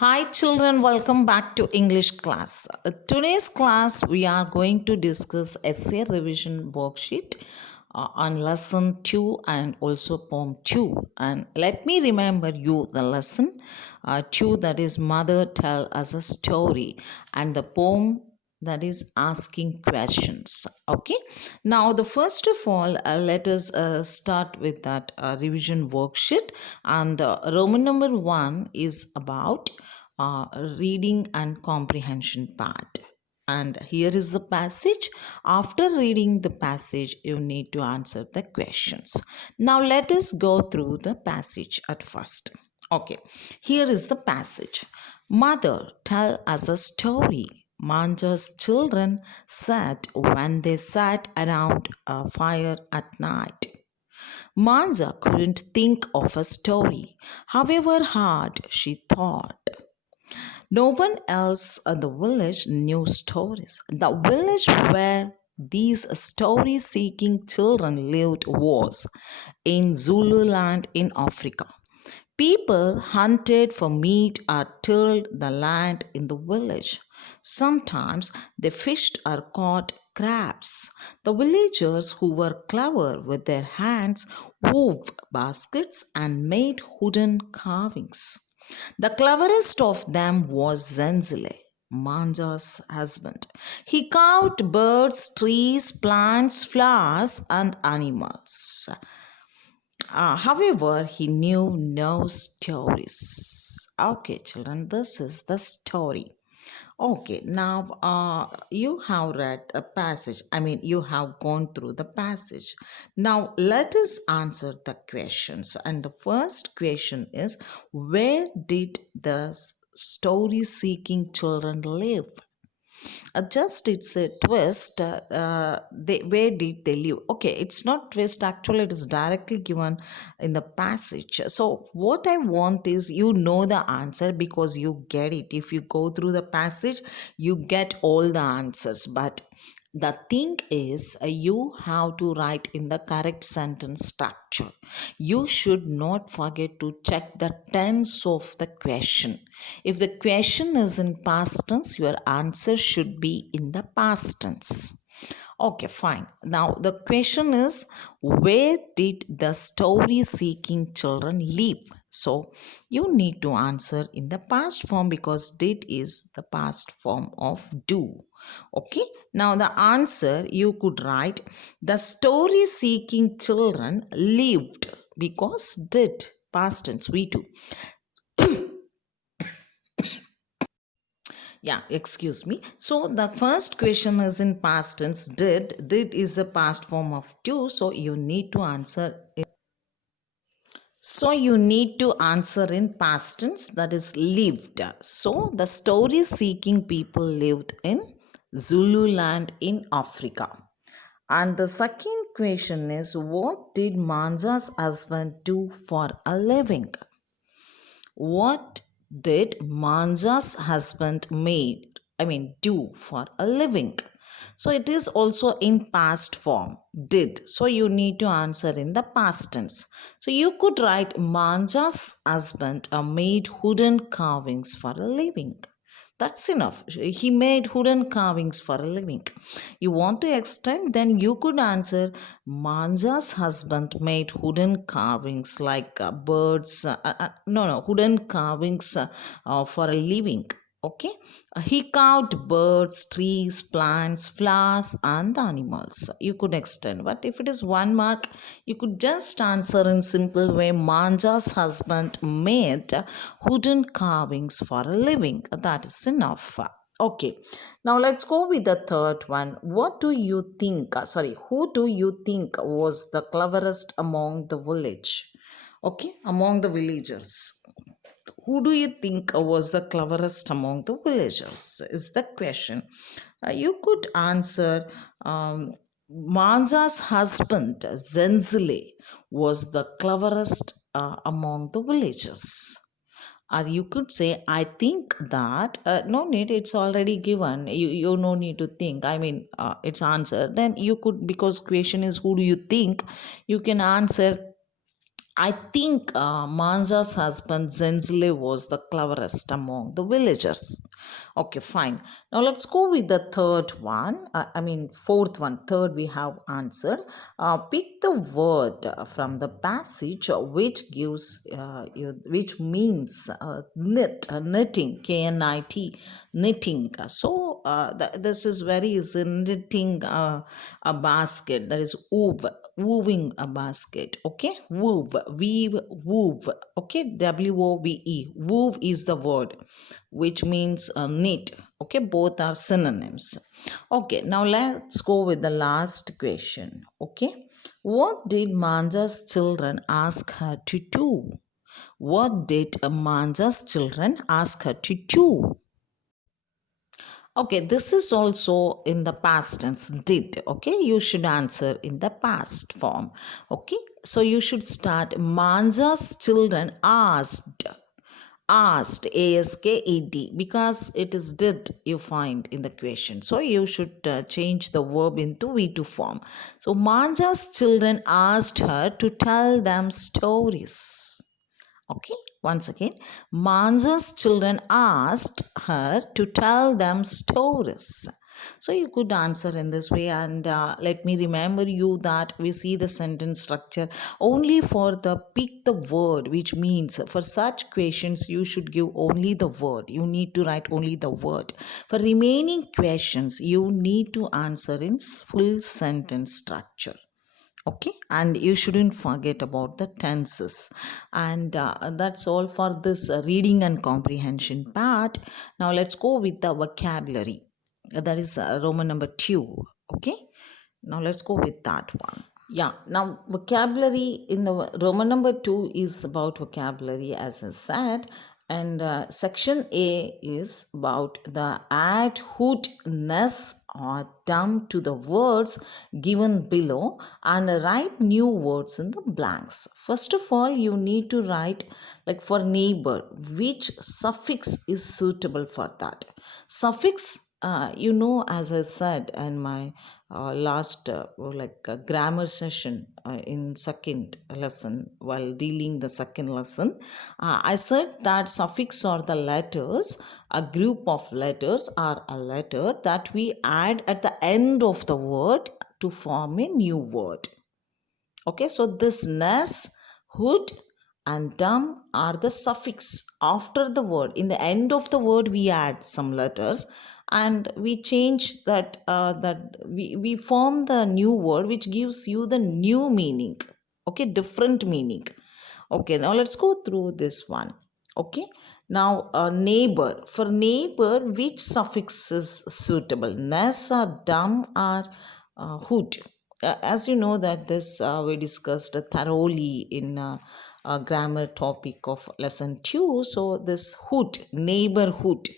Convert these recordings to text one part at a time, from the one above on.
Hi, children, welcome back to English class. Today's class, we are going to discuss essay revision worksheet on lesson 2 and also poem 2. And let me remember you the lesson 2, that is Mother Tell Us a Story, and the poem that is asking questions. Okay, now the first of all, let us start with that revision worksheet, and Roman number 1 is about reading and comprehension part. And here is the passage. After reading the passage, you need to answer the questions. Now, let us go through the passage at first. Okay, here is the passage. Mother, tell us a story. Manja's children said when they sat around a fire at night. Manja couldn't think of a story, however hard she thought. No one else in the village knew stories. The village where these story seeking children lived was in Zululand in Africa. People hunted for meat or tilled the land in the village. Sometimes they fished or caught crabs. The villagers who were clever with their hands wove baskets and made wooden carvings. The cleverest of them was Zenzile, Manja's husband. He carved birds, trees, plants, flowers, and animals. However, he knew no stories. Okay, children, this is the story. Okay, now you have read a passage. You have gone through the passage. Now, let us answer the questions. And the first question is, where did the story seeking children live? Just it's a twist. Where did they live? Okay, it's not twist. Actually, it is directly given in the passage. So what I want is you know the answer because you get it. If you go through the passage, you get all the answers. But the thing is, you have to write in the correct sentence structure. You should not forget to check the tense of the question. If the question is in past tense, your answer should be in the past tense. Okay, fine. Now, the question is, where did the story seeking children live? So, you need to answer in the past form because did is the past form of do. Okay, now the answer you could write the story seeking children lived because did past tense we do. Yeah, excuse me. So the first question is in past tense. Did is the past form of do. So you need to answer. So you need to answer in past tense, that is lived. So the story seeking people lived in Zululand in Africa. And the second question is, what did Manja's husband do for a living? What did Manja's husband do for a living? So it is also in past form, did. So you need to answer in the past tense. So you could write Manja's husband made wooden carvings for a living. That's enough. He made wooden carvings for a living. You want to extend, then you could answer Manja's husband made wooden carvings like birds. No, wooden carvings for a living. Okay, he carved birds, trees, plants, flowers, and the animals. You could extend, but if it is 1 mark, you could just answer in simple way. Manja's husband made wooden carvings for a living. That is enough. Okay, now let's go with the third one. What do you think? Who do you think was the cleverest among the village? Okay, among the villagers. Who do you think was the cleverest among the villagers? Is the question. You could answer Manza's husband, Zenzile, was the cleverest among the villagers. Or you could say, I think that, no need, it's already given. You no need to think. It's answered. Then you could, because question is who do you think, you can answer I think Manza's husband Zenzile was the cleverest among the villagers. Okay, fine. Now let's go with the third one. Fourth one. Third, we have answered. Pick the word from the passage which gives which means knitting, Knit, knitting. So this is very easy. Knitting a basket. That is wove, wooving a basket. Okay, wove, weave, wove. Okay, wove. Wove is the word which means knit. Okay, both are synonyms. Okay, now let's go with the last question. Okay, what did Manja's children ask her to do? What did Manja's children ask her to do? Okay, this is also in the past tense, did. Okay, you should answer in the past form. Okay, so you should start. Manja's children asked, asked, because it is did you find in the question, so you should change the verb into v2 form. So Manja's children asked her to tell them stories. Okay, once again, Manja's children asked her to tell them stories. So you could answer in this way, and let me remember you that we see the sentence structure only for the pick the word, which means for such questions you should give only the word. You need to write only the word. For remaining questions, you need to answer in full sentence structure. Okay, and you shouldn't forget about the tenses. And that's all for this reading and comprehension part. Now let's go with the vocabulary. That is Roman number 2. Okay, now let's go with that one. Yeah, now vocabulary in the Roman number 2 is about vocabulary, as I said, and section A is about the add hoodness or dumb to the words given below and write new words in the blanks. First of all, you need to write, like for neighbor, which suffix is suitable for that. Suffix, as I said in my last grammar session in second lesson, while dealing the second lesson, I said that suffix are the letters, a group of letters or a letter that we add at the end of the word to form a new word. Okay, so this ness, hood and dumb are the suffix after the word. In the end of the word we add some letters and we change we form the new word which gives you the new meaning. Okay, different meaning. Okay, now let's go through this one. Okay, now neighbor. For neighbor, which suffix is suitable? Ness or dumb or hood? As you know that this we discussed thoroughly in grammar topic of lesson 2. So this hood, neighborhood.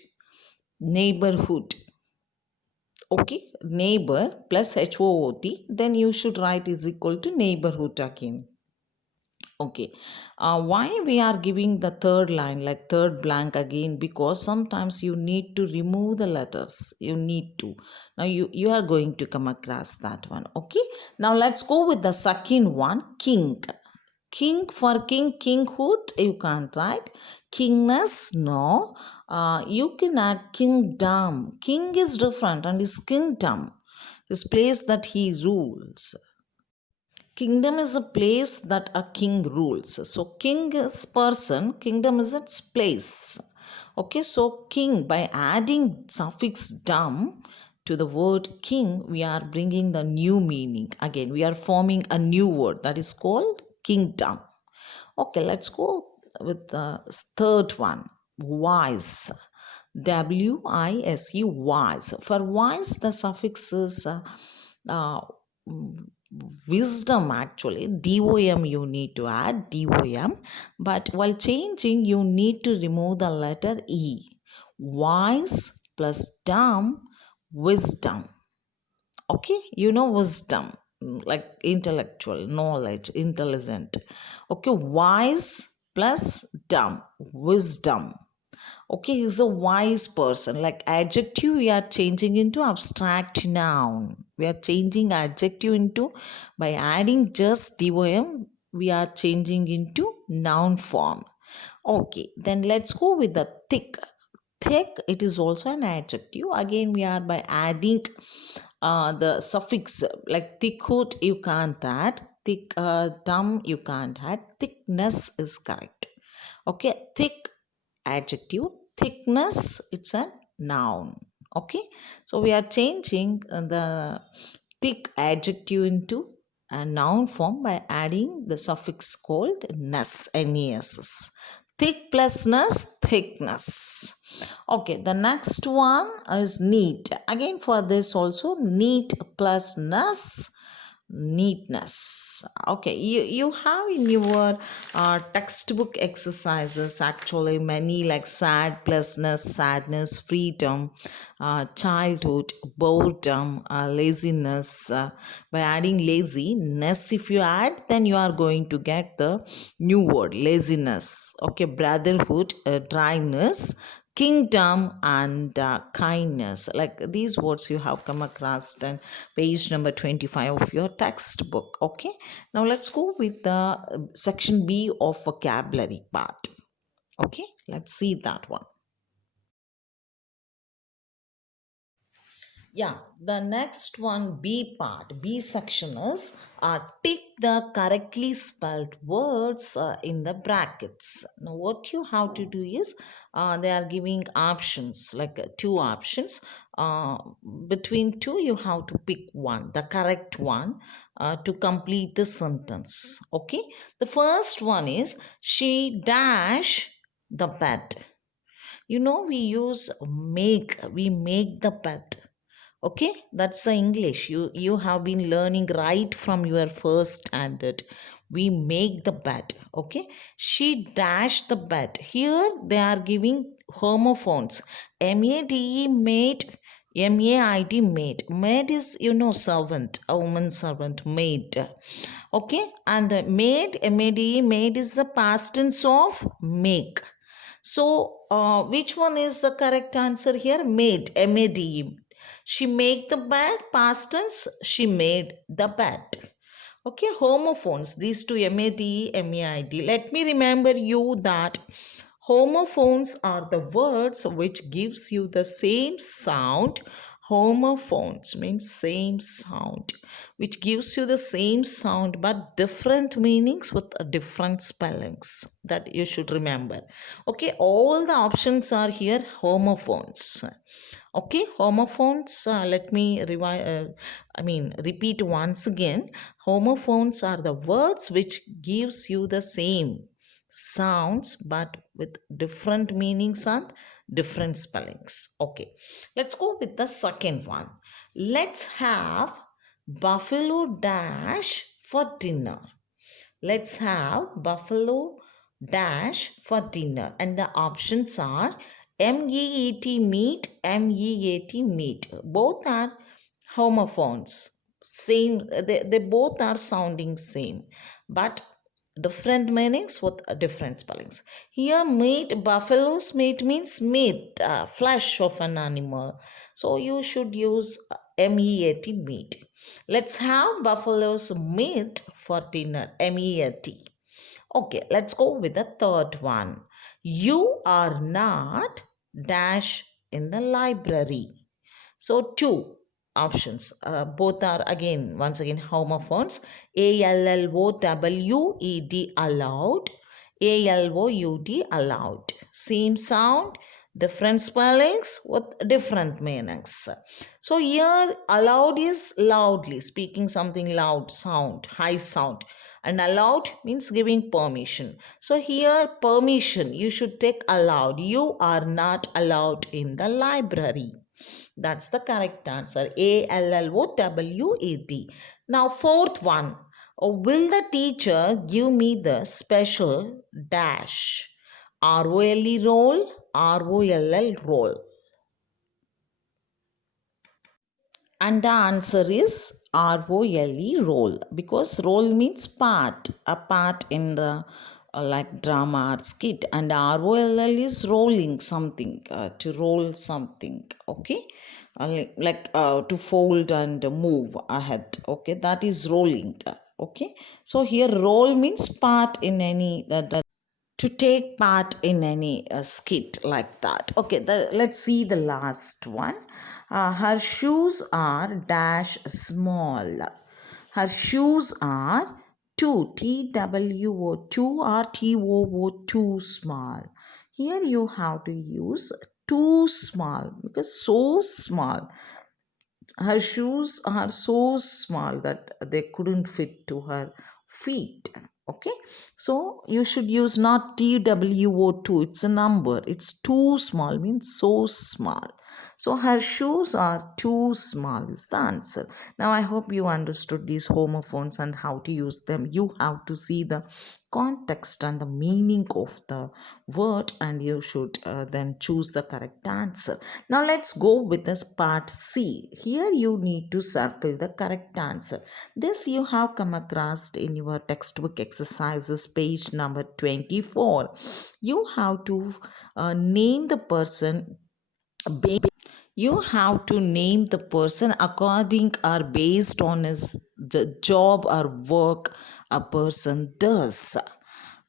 Okay, neighbor plus HOOT, then you should write is equal to neighborhood again. Okay, why we are giving the third line, like third blank again? Because sometimes you need to remove the letters. You need to. Now you are going to come across that one. Okay, now let's go with the second one, king. King, for king, kinghood, you can't write. Kingness, no. You can add kingdom. King is different and is kingdom. This place that he rules. Kingdom is a place that a king rules. So king is person, kingdom is its place. Okay, so king, by adding suffix dom to the word king, we are bringing the new meaning. Again, we are forming a new word that is called kingdom. Okay, let's go with the third one, wise. W-I-S-E, wise. For wise, the suffix is uh, wisdom. Actually, DOM you need to add, DOM, but while changing you need to remove the letter E. Wise plus dumb, wisdom. Okay, wisdom, like intellectual, knowledge, intelligent. Okay, wise plus dumb, wisdom. Okay, he's a wise person. Like adjective, we are changing into abstract noun. We are changing adjective into, by adding just DOM, we are changing into noun form. Okay, then let's go with the thick. Thick, it is also an adjective. Again, we are by adding the suffix like thickhood, you can't add. Thick, dumb, you can't add. Thickness is correct. Okay, thick adjective, thickness, it's a noun. Okay, so we are changing the thick adjective into a noun form by adding the suffix called ness, nes. Thick plus ness, thickness. Okay, the next one is neat. Again, for this also, neat plus ness, neatness. Okay, you have in your textbook exercises actually many like sad plusness, sadness, freedom, childhood, boredom, laziness. By adding laziness, if you add, then you are going to get the new word laziness. Okay, brotherhood, dryness, kingdom, and kindness. Like these words you have come across and page number 25 of your textbook. Okay, now let's go with the section B of vocabulary part. Okay, let's see that one. Yeah, the next one, B part, B section is tick the correctly spelled words in the brackets. Now, what you have to do is they are giving options like two options. Uh, Between two, you have to pick one, the correct one, to complete the sentence. Okay, the first one is she dash the bed. You know, we use make, we make the bed. Okay, that's the English you have been learning right from your first standard. We make the bed. Okay, she dashed the bed. Here they are giving homophones. M-A-D-E, made. M-A-I-D, maid. Maid is, you know, servant, a woman servant, maid. Okay, and maid, M-A-D-E, maid is the past tense of make. So, which one is the correct answer here? Made, M-A-D-E. She made the bed, past tense, she made the bed. Okay, homophones, these two, M-A-D-E, M-A-I-D. Let me remember you that homophones are the words which gives you the same sound. Homophones means same sound, which gives you the same sound but different meanings with different spellings. That you should remember. Okay, all the options are here homophones. Okay, homophones, let me repeat once again. Homophones are the words which gives you the same sounds but with different meanings and different spellings. Okay, let's go with the second one. Let's have buffalo dash for dinner. Let's have buffalo dash for dinner. And the options are MEAT, meat, MEAT, meat. Both are homophones. Same, they both are sounding same. But different meanings with different spellings. Here, meat, buffalo's meat means meat, flesh of an animal. So you should use MEAT, meat. Let's have buffalo's meat for dinner, MEAT. Okay, let's go with the third one. You are not dash in the library. So two options. Both are again, once again, homophones. ALLOWED, allowed. ALOUD, allowed. Same sound, different spellings with different meanings. So here allowed is loudly, speaking something loud, sound, high sound. And allowed means giving permission. So here permission, you should take allowed. You are not allowed in the library. That's the correct answer. ALLOWED. Now, fourth one. Will the teacher give me the special dash? ROLE, roll, ROLL, roll. And the answer is ROLE, roll, because roll means part, a part in the like drama or skit, and ROLL is rolling something, to roll something. Okay, to fold and move ahead. Okay, that is rolling. Okay, so here role means part in any to take part in any skit like that. Okay, let's see the last one. Her shoes are dash small. Her shoes are two, TWO, two or TOO, too small. Here you have to use too small because so small. Her shoes are so small that they couldn't fit to her feet. Okay, so you should use not TWO2, it's a number, it's too small, means so small. So her shoes are too small is the answer. Now I hope you understood these homophones and how to use them. You have to see the context and the meaning of the word, and you should then choose the correct answer. Now let's go with this part C. Here you need to circle the correct answer. This you have come across in your textbook exercises, page number 24. You have to name the person. You have to name the person according or based on his the job or work a person does.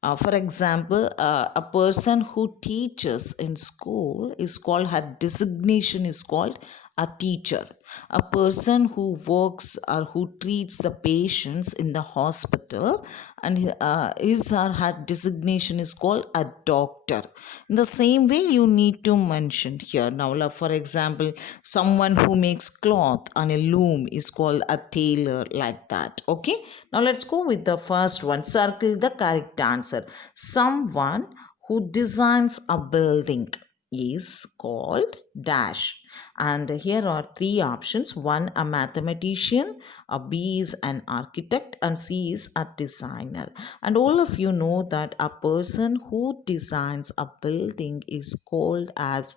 For example, a person who teaches in school is called, her designation is called a teacher. A person who works or who treats the patients in the hospital, and his or her designation is called a doctor. In the same way, you need to mention here. Now, for example, someone who makes cloth on a loom is called a tailor, like that. Okay, now let's go with the first one. Circle the correct answer. Someone who designs a building is called dash. And here are three options. One, a mathematician, a B is an architect, and C is a designer. And all of you know that a person who designs a building is called as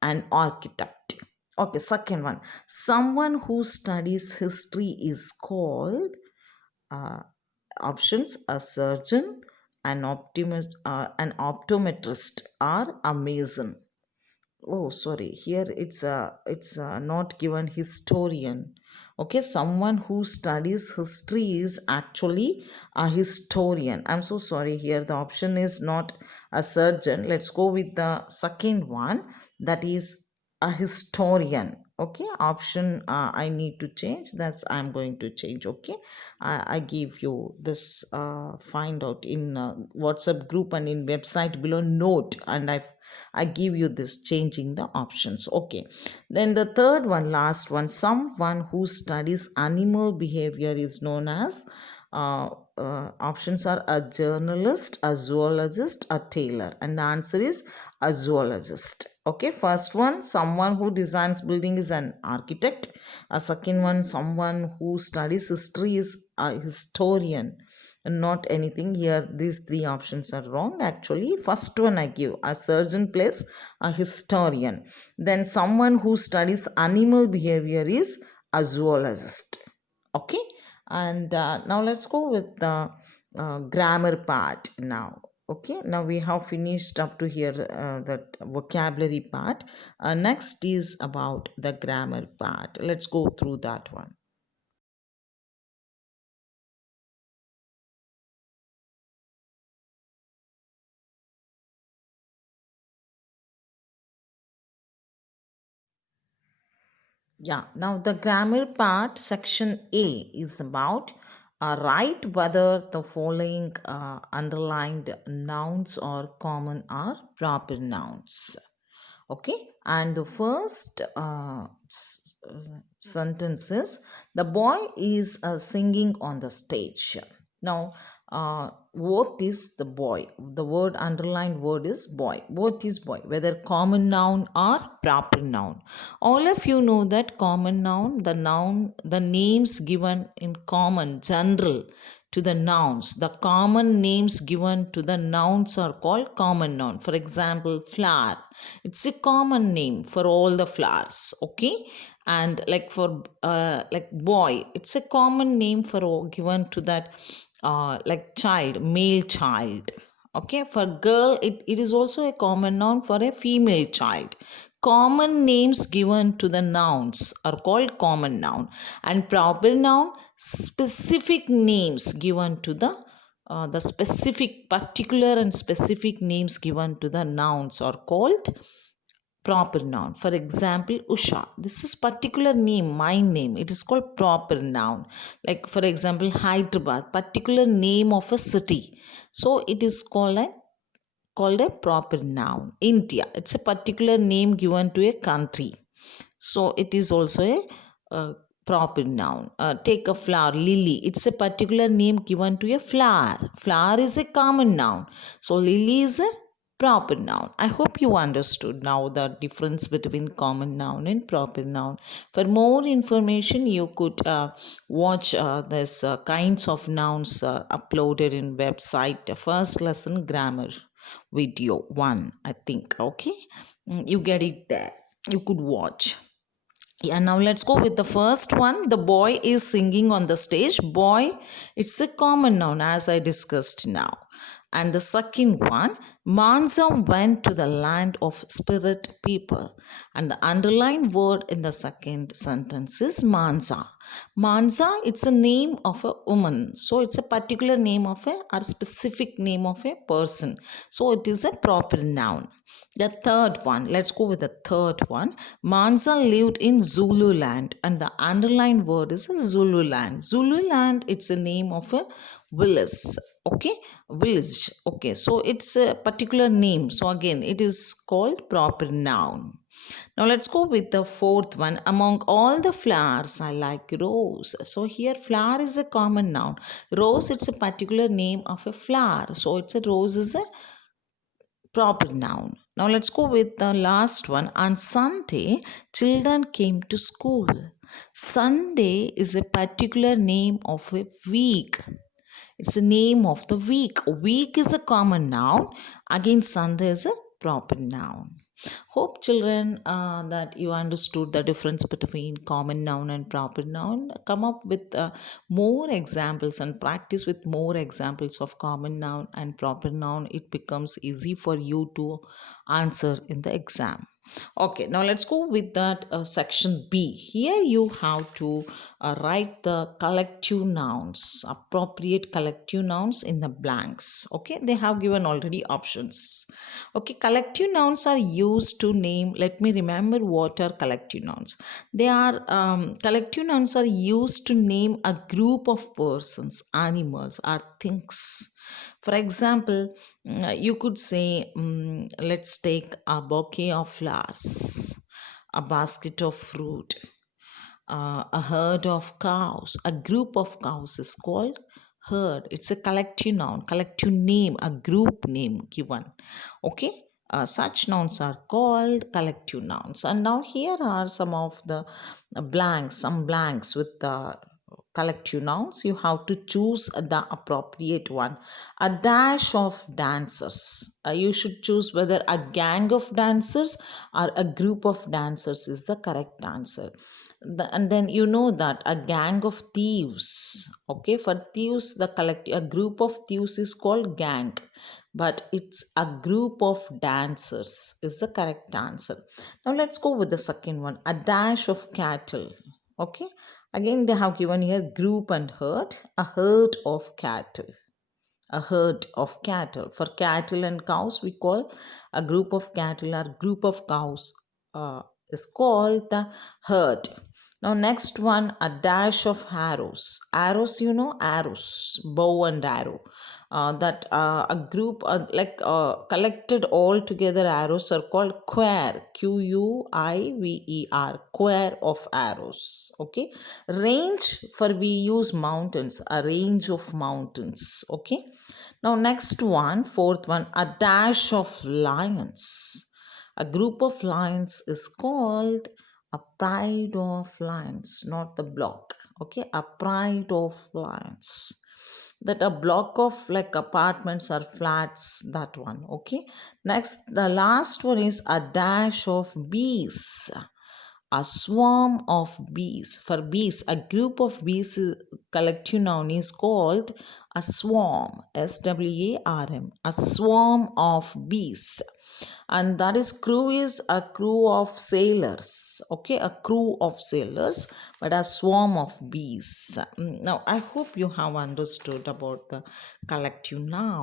an architect. Okay, second one. Someone who studies history is called uh, options, a surgeon, an optometrist, or a mason. Oh, sorry, here it's not given historian. Okay, someone who studies history is actually a historian. I'm so sorry, here the option is not a surgeon. Let's go with the second one, that is a historian. Okay, option I need to change, that's I'm going to change. Okay, I give you this find out in WhatsApp group and in website below note, and I give you this changing the options. Okay, then the third one, last one, someone who studies animal behavior is known as options are a journalist, a zoologist, a tailor, and the answer is a zoologist. Okay, first one, someone who designs building is an architect. A second one, someone who studies history is a historian. And not anything here, these three options are wrong. Actually, first one I give, a surgeon place a historian. Then someone who studies animal behavior is a zoologist. Okay, and now let's go with the grammar part now. Okay, now we have finished up to here that vocabulary part. Next is about the grammar part. Let's go through that one. Yeah, now the grammar part, section A, is about write whether the following underlined nouns are common or proper nouns. Okay, and the first sentence is, the boy is singing on the stage. Now, what is the boy? The word, underlined word, is boy. What is boy? Whether common noun or proper noun. All of you know that common noun, the names given in common, general to the nouns. The common names given to the nouns are called common noun. For example, flower. It's a common name for all the flowers. Okay, and like for like boy, it's a common name for given to that like child, male child. Okay, for girl, it is also a common noun for a female child. common names given to the nouns are called common noun, and proper noun, specific names given to the specific particular and specific names given to the nouns are called proper noun. For example, Usha, this is particular name, my name, it is called proper noun. Like for example, Hyderabad, particular name of a city, so it is called a proper noun. India, it's a particular name given to a country, so it is also a proper noun. Take a flower, lily, it's a particular name given to a flower. Flower is a common noun, so lily is a proper noun. I hope you understood now the difference between common noun and proper noun. For more information, you could watch this kinds of nouns uploaded in website first lesson grammar video 1, I think. Okay. You get it there, you could watch. Yeah, now let's go with the first one. The boy is singing on the stage. Boy, it's a common noun as I discussed now. And the second one, Mansa went to the land of spirit people. And the underlined word in the second sentence is Mansa. Mansa, it's a name of a woman. So it's a particular name of a or specific name of a person. So it is a proper noun. The third one, let's go with the third one. Mansa lived in Zululand, and the underlined word is Zululand. Zululand, it's a name of a village. Okay, village. Okay, so it's a particular name. So again, it is called proper noun. Now let's go with the fourth one. Among all the flowers, I like rose. So here, flower is a common noun. Rose, it's a particular name of a flower. So it's a rose is a proper noun. Now let's go with the last one. On Sunday, children came to school. Sunday is a particular name of a week. It's the name of the week. Week is a common noun. Again, Sunday is a proper noun. Hope children that you understood the difference between common noun and proper noun. Come up with more examples and practice with more examples of common noun and proper noun. It becomes easy for you to answer in the exam. Okay, now let's go with that section B. Here you have to write the collective nouns, appropriate collective nouns in the blanks. Okay, they have given already options. Okay, collective nouns are used to name, let me remember what are collective nouns. They are, collective nouns are used to name a group of persons, animals, or things. For example, you could say, let's take a bouquet of flowers, a basket of fruit, a herd of cows. A group of cows is called herd. It's a collective noun, collective name, a group name given. Okay. Such nouns are called collective nouns. And now here are some of the blanks, some blanks with the collective nouns. You have to choose the appropriate one. A dash of dancers. You should choose whether a gang of dancers or a group of dancers is the correct answer. And then you know that a gang of thieves. Okay, for thieves, the collective, a group of thieves is called gang, but it's a group of dancers is the correct answer. Now let's go with the second one. A dash of cattle. Okay, again they have given here group and herd. A herd of cattle, a herd of cattle. For cattle and cows, we call a group of cattle or group of cows is called the herd. Now next one, a dash of arrows. Arrows, you know, arrows, bow and arrow. That a group collected all together arrows are called quire, Q-U-I-V-E-R, quire of arrows. Okay, range, for we use mountains, a range of mountains. Okay, now next one, fourth one, a dash of lions. A group of lions is called a pride of lions, not the block. Okay, a pride of lions. That a block of like apartments or flats, that one. Okay, next the last one is a dash of bees. A swarm of bees. For bees, a group of bees, collective noun is called a swarm, SWARM, a swarm of bees. and that is crew is a crew of sailors. Okay, a crew of sailors, but a swarm of bees. Now I hope you have understood about the collective noun.